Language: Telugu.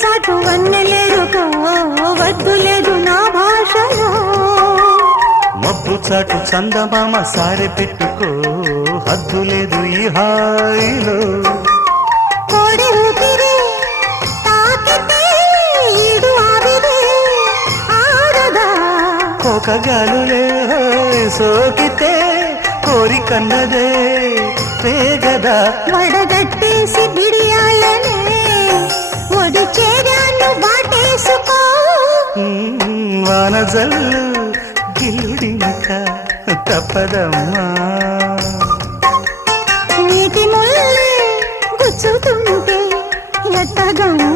చాటు వన్నెలేరు వద్దులేదు నా భాష మబ్బు చాటు చందమామ సారె పెట్టుకో హద్దు లేదు ఈ హాయిలో ఒక గాలులే సోకితే కోరికన్నదే పేగదా మడగట్టేసి బిడి వానజల్లు గిల్లుడింక తప్పదమ్మా నీటి ముల్లే గుచ్చుతుంటే ఎట్టగమ్మ